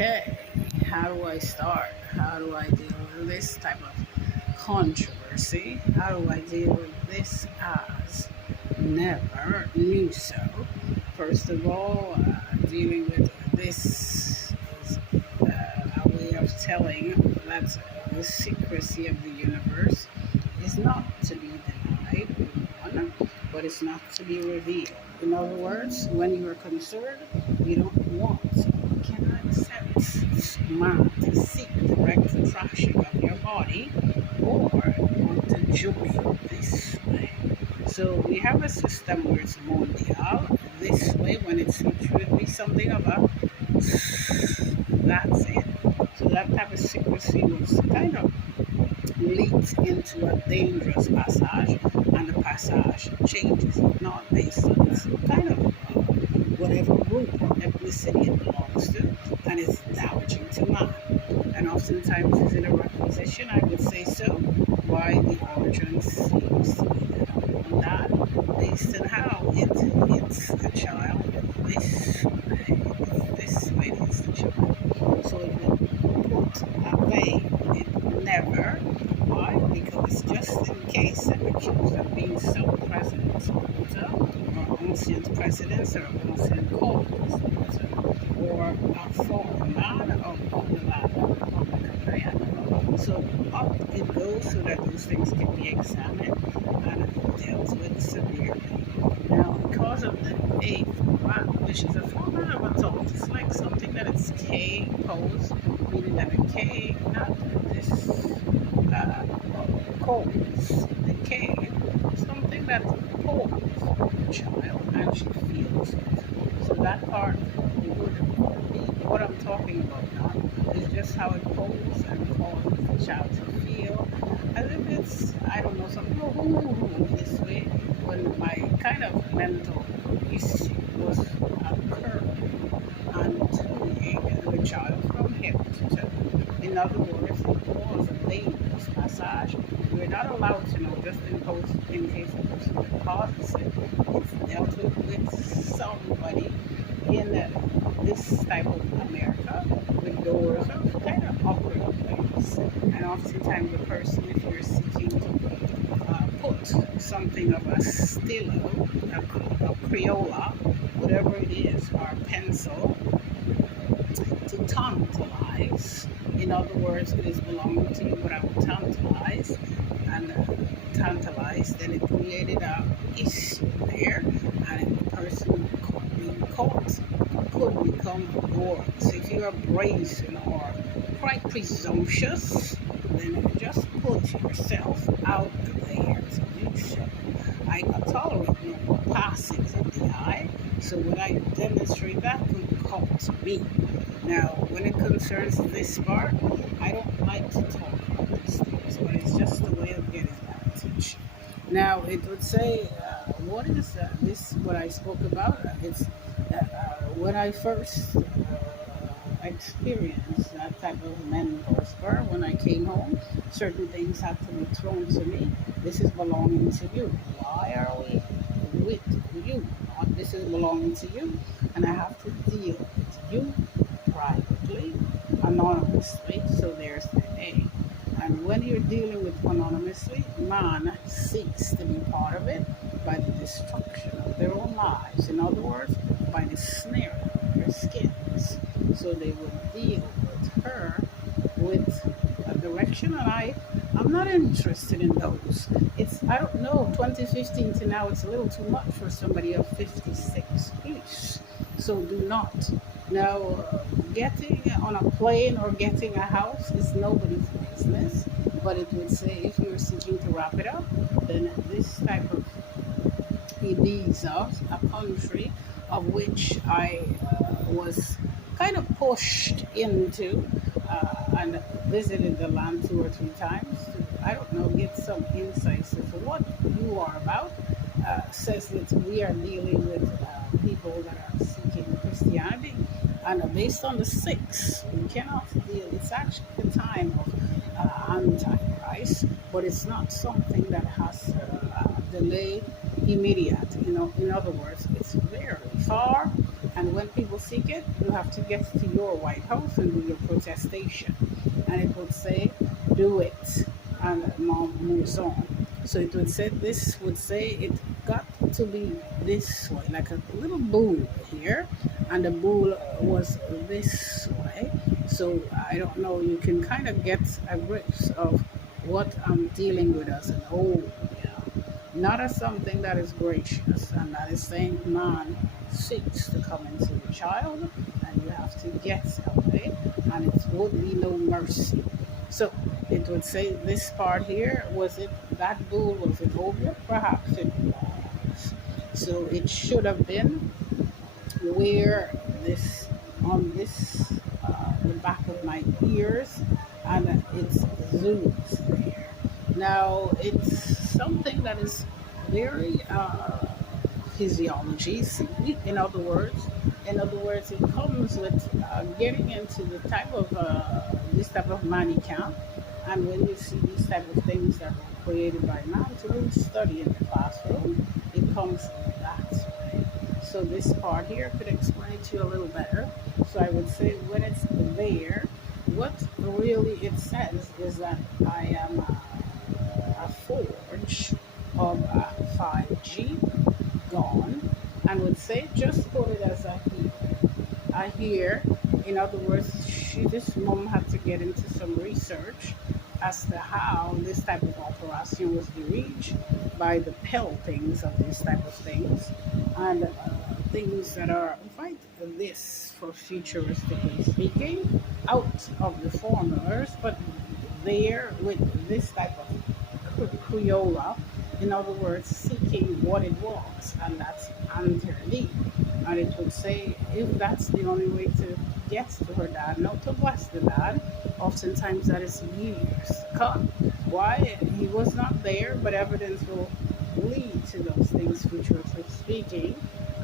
Okay, how do I start? How do I deal with this type of controversy? How do I deal with this as never knew so? First of all, dealing with this is a way of telling that the secrecy of the universe is not to be denied, one, but it's not to be revealed. In other words, when you are concerned, you don't want, you cannot accept man to seek direct attraction of your body or want to join this way. So we have a system where it's mondial. This way, when it should be something of a that's it. So that type of secrecy was kind of leads into a dangerous passage, and the passage changes it not based on its kind of whatever group or ethnicity it belongs to, and it's damaging to man. And oftentimes, is it a requisition? I would say so. Why the origin seems to be that based on how it hits a child. This way it hits the child. So it will put away. It never. Why? Because just in case I'm accused of being so president, or ancient presidents, or ancient colonies, or a foreign man of the land of Republic of Guyana. So up it goes so that those things can be examined and dealt with severely. Now, because of the A format, which is a format of a thought, it's like something that it's K pose, meaning that a K, not this pose, the K, something that pulls the child and she feels it. So that part would be what I'm talking about now. Is just how it pulls and causes the child to feel as if it's, I don't know, something this way when my kind of mental issue was occurring and tuning the child from hip to toe. In other words, it was a dangerous passage. We're not allowed to know just in case a person causes it. It's dealt with somebody in this type of America with doors of kind of upward place. And oftentimes the person, if you're seeking to put something of a stilo, a Crayola, whatever it is, or a pencil, to tantalize. In other words, it is belonging to you, but I would tantalize and tantalize. Then it created a issue there, and the person being caught could become bored. So if you're brazen or quite presumptuous, then just put yourself out there to do so. I tolerate no passings of the eye, so when I demonstrate that could cause me. Now, when it concerns this part, I don't like to talk about these things, but it's just a way of getting my attention. Now, it would say, what is this? What I spoke about? It's when I first experienced that type of mental spur. When I came home, certain things had to be thrown to me. This is belonging to you. Why are we with you? This is belonging to you, and I have to deal with you privately, anonymously. So there's the A. And when you're dealing with anonymously, man seeks to be part of it by the destruction of their own lives. In other words, by the snaring of their skins. So they would deal with her with a direction, and I'm not interested in those. It's, I don't know, 2015 to now, it's a little too much for somebody of 56. Please. So do not. Now, getting on a plane or getting a house is nobody's business, but it would say if you're seeking to wrap it up, then this type of Ibiza, a country of which I was kind of pushed into and visited the land 2 or 3 times to, I don't know, get some insights into what you are about. Says that we are dealing with people that are seeking Christianity, and based on the six, we cannot deal. It's actually the time of Antichrist, but it's not something that has delay immediate. You know, in other words, it's very far And when people seek it, you have to get to your White House and do your protestation. And it would say, do it, and mom moves on. So it would say, this would say it got to be this way, like a little bowl here, and the bowl was this way. So I don't know, you can kind of get a grips of what I'm dealing with as an old, not as something that is gracious, and that is saying man seeks to come into the child, and you have to get away, and it would be no mercy. So it would say this part here, was it that bull, was it over? Perhaps it was. So it should have been where this, on this, the back of my ears, and it's zooms there. Now it's something that is very physiology. In other words, it comes with getting into the type of this type of money count. And when you see these type of things that were created by man to really study in the classroom, it comes that way. So this part here could explain it to you a little better. So I would say when it's there, what really it says is that I am a forge of 5G gone, and would say just put it as a here. In other words, this mom had to get into some research as to how this type of operation was reached by the peltings of these type of things, and things that are quite this for futuristically speaking out of the formulas, but there with this type of Crayola, in other words, seeking what it was, and that's underneath. And it would say if that's the only way to get to her dad, not to bless the dad, oftentimes that is years to come. Why? He was not there, but evidence will lead to those things, futuristically speaking,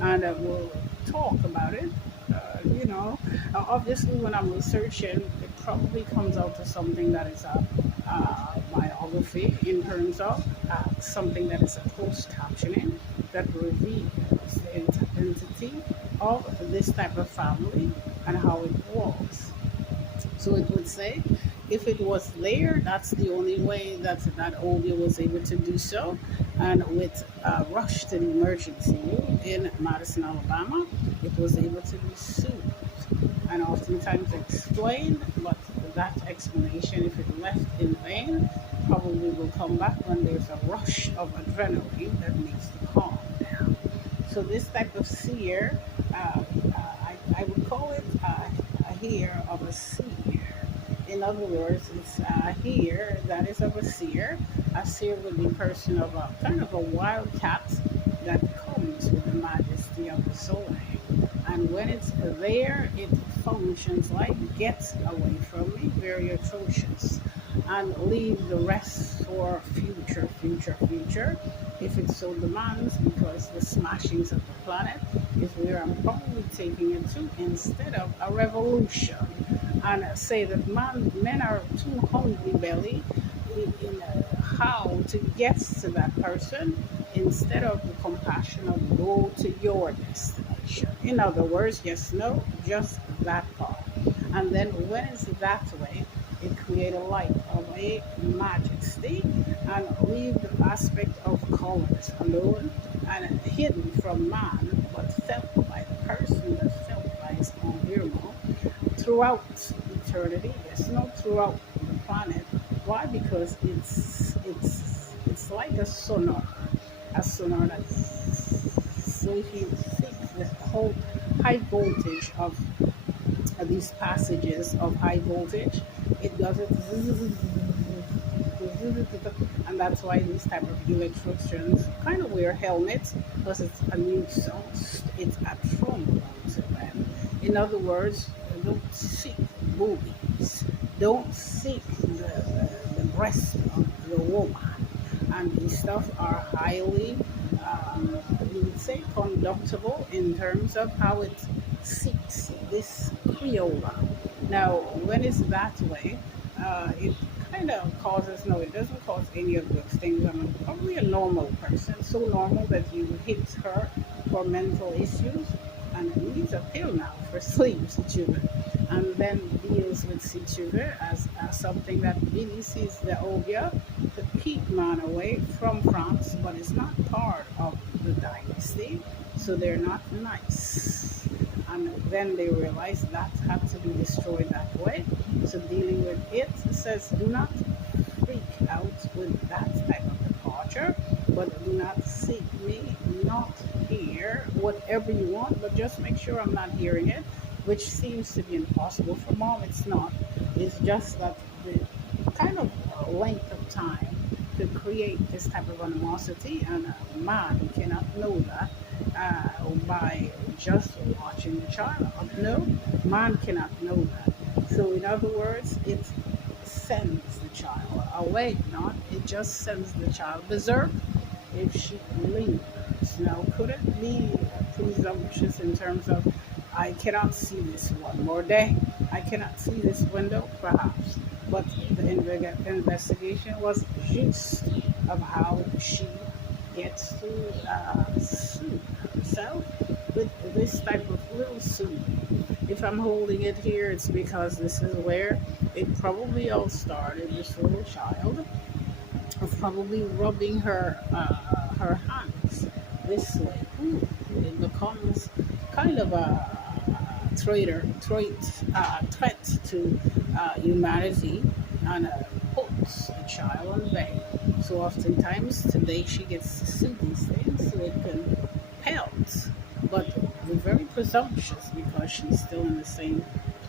and we'll talk about it. Obviously, when I'm researching, it probably comes out to something that is a biography in terms of something that is a closed captioning that reveals the identity of this type of family and how it was. So it would say if it was there, that's the only way that that Olga was able to do so. And with rush to the emergency room in Madison, Alabama, it was able to be soothed and oftentimes explained, but that explanation, if it left in vain, probably will come back when there's a rush of adrenaline that needs to calm down. So this type of seer, I would call it a hear of a seer. In other words, it's a hear that is of a seer. A seer would be a person of a kind of a wildcat that comes with the majesty of the soul. And when it's there, it functions like gets away from me, very atrocious, and leave the rest for future, if it so demands, because the smashings of the planet is where I'm probably taking it to, instead of a revolution. And say that men are too hungry belly in how to get to that person, instead of the compassion of go to your destination. In other words, yes, no, just that part. And then when it's that way, it create a light of a majesty and leave the aspect of colors alone and hidden from man, but felt by the person, that felt by his own earmouth throughout eternity. Yes, not throughout the planet. Why? Because it's like a sonar that's, so if you think the whole high voltage of these passages of high voltage, it does it, and that's why these type of electricians kind of wear helmets, because it's a nuisance, it's a trauma to them. In other words, don't seek boobies, don't seek the breast of the woman, and these stuff are highly, you would say, conductible in terms of how it seeks this Crayola. Now, when it's that way, it kind of causes, no, it doesn't cause any of those things. I'm probably a normal person, so normal that you hit her for mental issues, and and needs a pill now for sleep, Sichuga, and then deals with Sichuga as something that really sees the Ogia to keep man away from France, but it's not part of the dynasty, so they're not nice. And then they realized that had to be destroyed that way. So dealing with it says, do not freak out with that type of departure, but do not seek me, not hear whatever you want, but just make sure I'm not hearing it, which seems to be impossible for mom. It's not. It's just that the kind of length of time to create this type of animosity, and a man cannot know that by just watching the child. No, man cannot know that. So, in other words, it sends the child away, not it just sends the child berserk if she lingers. Now, could it be presumptuous in terms of I cannot see this one more day? I cannot see this window, perhaps. But the investigation was just of how she gets to soothe herself with this type of little soothing. If I'm holding it here, it's because this is where it probably all started. This little child of probably rubbing her hands this way. Ooh, it becomes kind of a threat to humanity, and puts the child on bay. So oftentimes today she gets to see these things so it can pelt, but we're very presumptuous because she's still in the same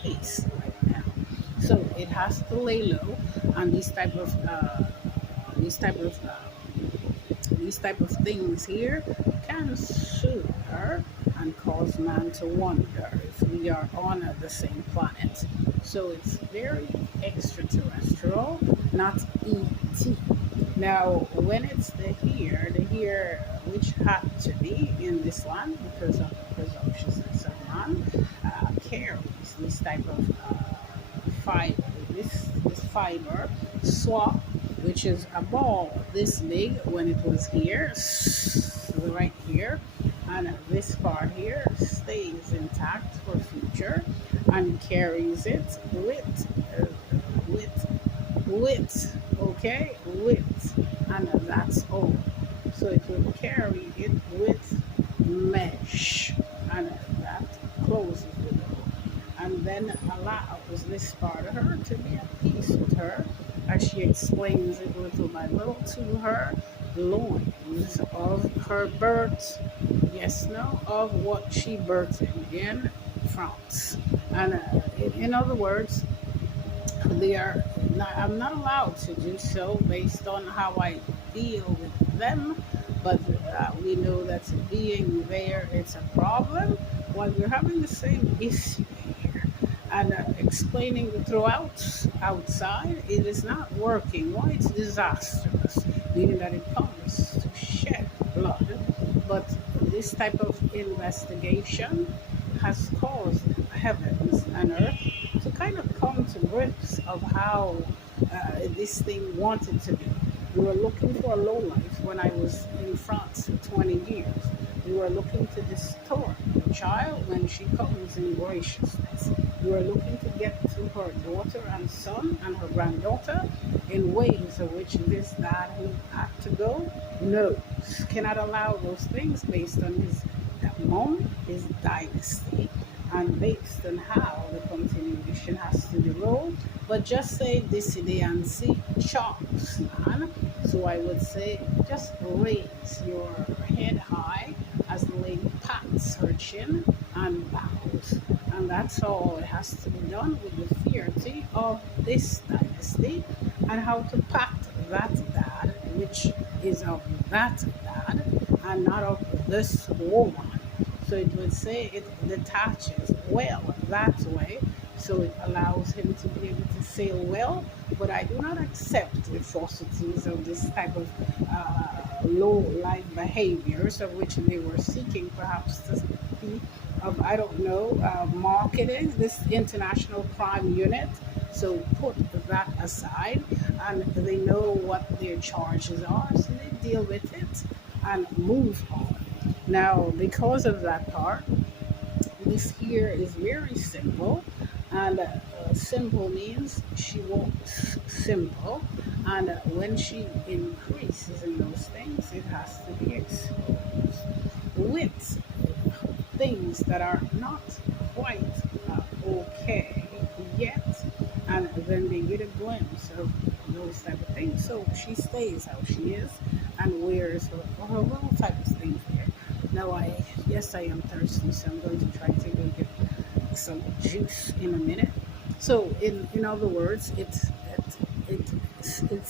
place right now. So it has to lay low, and these type of these type of things here can soothe her and cause man to wonder if we are on the same planet. So it's very extraterrestrial, not ET. Now, when it's the here which had to be in this land because of the presumptuousness of man, carries this type of fiber, this fiber swap, which is a ball this big when it was here, right here, and this part here stays intact for future and carries it with okay, with, and that's all. So it will carry it with mesh, and that closes the door, and then allows this part of her to be at peace with her as she explains it little by little to her loins of her birth, yes, no, of what she birthed in France. And in other words, they are not, I'm not allowed to do so based on how I deal with them, but we know that being there, it's a problem while we're having the same issue here. And explaining the throughout outside, it is not working. Why it's disastrous, meaning that it comes to shed blood. But this type of investigation has caused heavens and earth to kind of come to grips of how this thing wanted to be. We were looking for a low life when I was in France for 20 years. We were looking to distort the child when she comes in graciousness. We were looking to get to her daughter and son and her granddaughter in ways of which this dad who had to go knows. Cannot allow those things based on his mom, his dynasty, and based on how the continuation has to be rolled. But just say dissidence chops, man. So I would say just raise your head high as the lady pats her chin and bows. And that's all it has to be done with the fierty of this dynasty and how to pat that dad, which is of that dad and not of this woman. So it would say it detaches well that way, so it allows him to be able to sail well. But I do not accept the atrocities of this type of low life behaviors of which they were seeking perhaps to be of, I don't know, marketing this international crime unit. So put that aside, and they know what their charges are, so they deal with it and move on. Now, because of that part, this here is very simple, and simple means she walks simple, and when she increases in those things, it has to be exposed with things that are not quite okay yet, and then they get a glimpse of those type of things. So she stays how she is and wears her little type of things there. Now, yes, I am thirsty, so I'm going to try to go get some juice in a minute. So, in other words, it's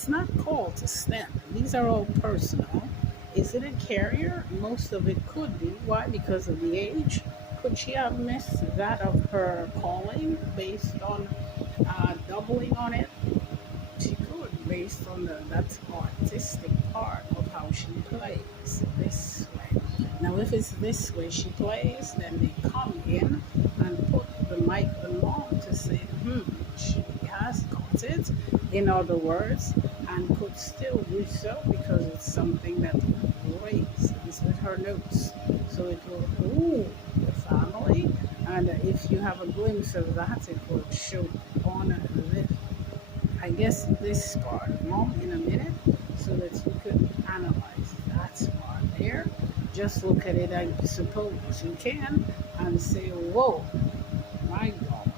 not called to STEM. These are all personal. Is it a carrier? Most of it could be. Why? Because of the age. Could she have missed that of her calling based on doubling on it? She could, based on that artistic part of how she plays this way. Now, if it's this way she plays, then they come in and put the mic along to say, she has got it, in other words, and could still do so because it's something that breaks. It's with her notes. So it will fool the family, and if you have a glimpse of that, it will show on the I guess this part more in a minute so that you could analyze that part there. Just look at it, I suppose you can, and say, whoa, my God.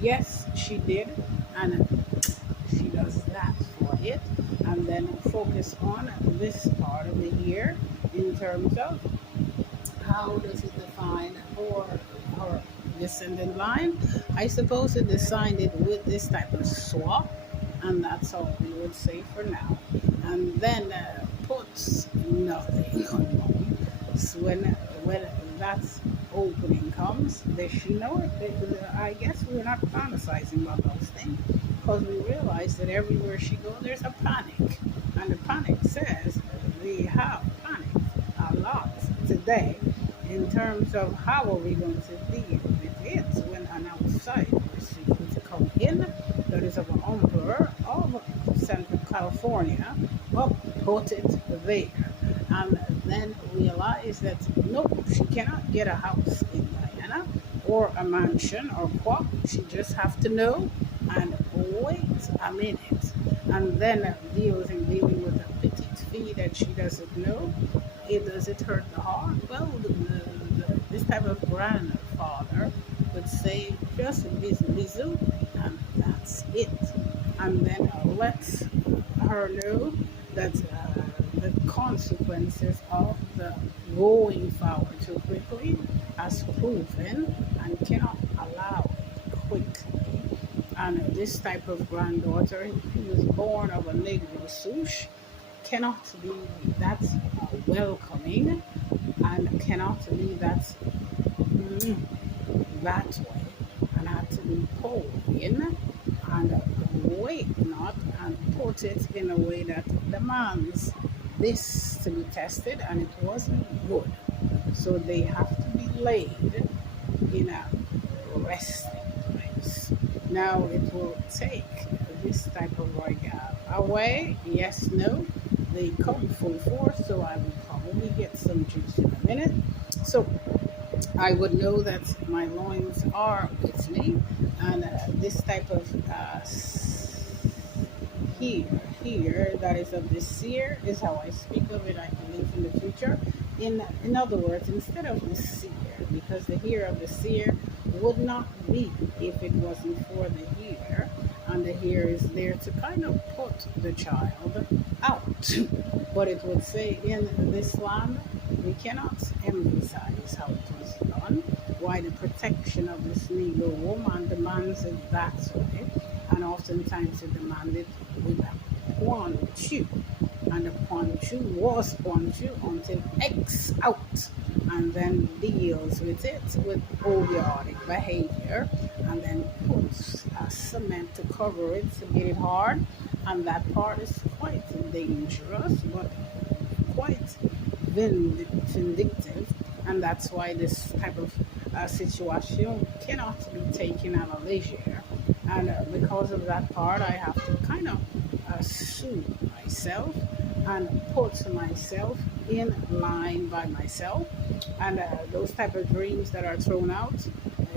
Yes, she did, and she does that for it. And then focus on this part of the year in terms of how does it define her descendant line. I suppose it designed it with this type of swap, and that's all we would say for now. And then puts nothing on. So when that opening comes, does she know it? I guess we're not fantasizing about those things because we realize that everywhere she goes, there's a panic, and the panic says we have panicked a lot today in terms of how are we going to deal with it when an outsider is seeking to come in that is of an emperor of Central California, well, put it there. And then realize that no, she cannot get a house in Guyana or a mansion or what. She just have to know and wait a minute. And then dealing with a petite fee that she doesn't know. Does it hurt the heart? Well, this type of grandfather would say just bisou, and that's it. And then lets her know that the consequences of the going forward too quickly has proven and cannot allow it quickly. And this type of granddaughter, who was born of a Negro Souche, cannot be that welcoming and cannot be mm, that way, and had to be pulled in and wait not and put it in a way that demands this to be tested, and it wasn't good. So they have to be laid in a resting place. Now it will take this type of away. Yes, no. They come full force, so I will probably get some juice in a minute. So I would know that my loins are with me, and this type of here, that is of the seer, is how I speak of it, I believe, in the future. In other words, instead of the seer, because the here of the seer would not be if it wasn't for the here, and the here is there to kind of put the child out. But it would say in this land, we cannot emphasize how it was done, why the protection of this Negro woman demands it that way, and oftentimes it demanded with a Ponchu, and the Ponchu was Ponchu until X out, and then deals with it with obiotic behavior, and then puts a cement to cover it to get it hard, and that part is quite dangerous, but quite vindictive, and that's why this type of situation cannot be taken at a leisure. And because of that part, I have to kind of soothe myself and put myself in line by myself And those type of dreams that are thrown out,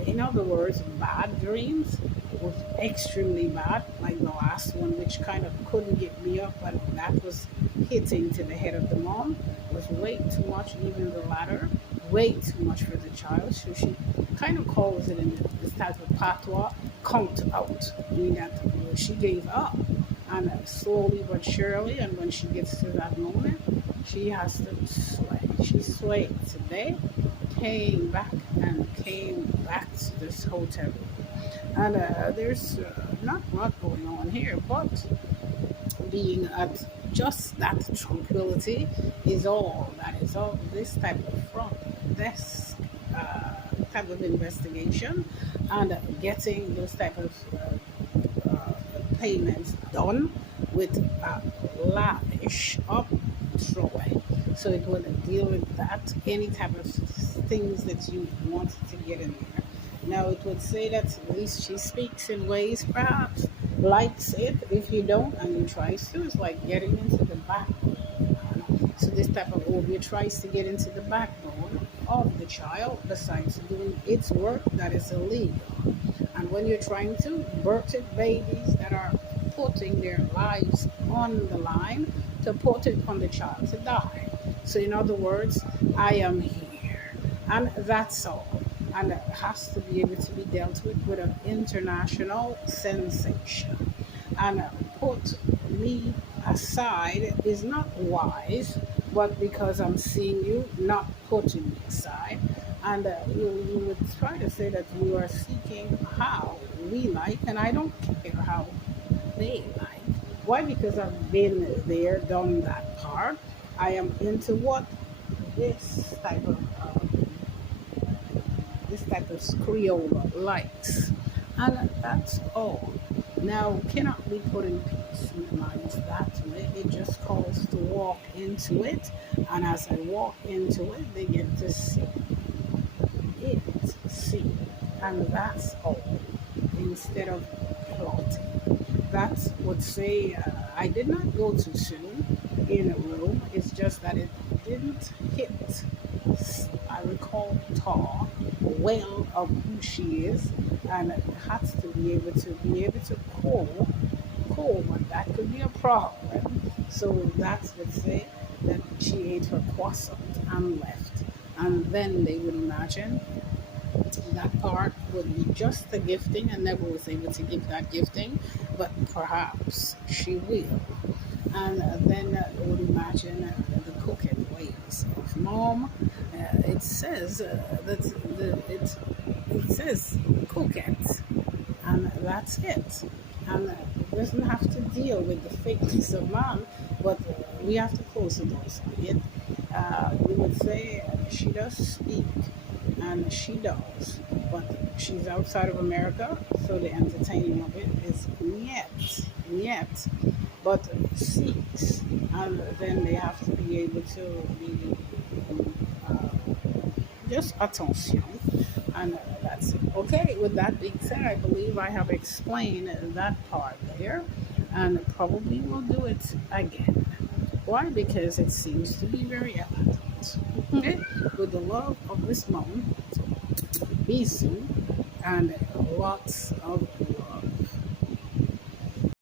in other words, bad dreams, was extremely bad, like the last one, which kind of couldn't get me up, and that was hitting to the head of the mom, was way too much, even the latter, way too much for the child. So she kind of calls it in this type of patois, count out, meaning that she gave up. And slowly but surely, and when she gets to that moment, she has to sway. She swayed today, came back to this hotel room. And there's not much going on here, but being at just that tranquility is all that is all this type of front desk type of investigation, and getting those type of payments done with a lavish upthrowing. So it will deal with that, any type of things that you want to get in there. Now it would say that at least she speaks in ways perhaps likes it. If you don't and you tries to, it's like getting into the backbone. So this type of obeah tries to get into the backbone of the child besides doing its work that is illegal. And when you're trying to birth babies that are putting their lives on the line to put it on the child to die. So in other words, I am here. And that's all. And it has to be able to be dealt with an international sensation. And put me aside is not wise, but because I'm seeing you, not putting me aside. And you would try to say that you are seeking how we like, and I don't care how they like. Why? Because I've been there, done that part. I am into what this type of Creole likes, and that's all. Now, cannot be put in peace. Minds that way. It just calls to walk into it, and as I walk into it, they get to see it, see, and that's all. Instead of plotting, that would say I did not go too soon in a room. It's just that it didn't hit. I recall tall well of who she is, and has to be able to call when that could be a problem. So that's would say that she ate her croissant and left. And then they would imagine that part would be just a gifting and never was able to give that gifting, but perhaps she will. And then would imagine the cooking ways of mom. It says that it says cook it, and that's it. And it doesn't have to deal with the fakeness of mom, but we have to close the doors on it. We would say she does speak, and she does, but she's outside of America, so the entertaining of it is yet, but seeks, and then they have to be able to be uh, just attention, and that's it. Okay, with that being said, I believe I have explained that part there, and probably will do it again. Why? Because it seems to be very evident. Okay, with the love of this moment, be soon, and lots of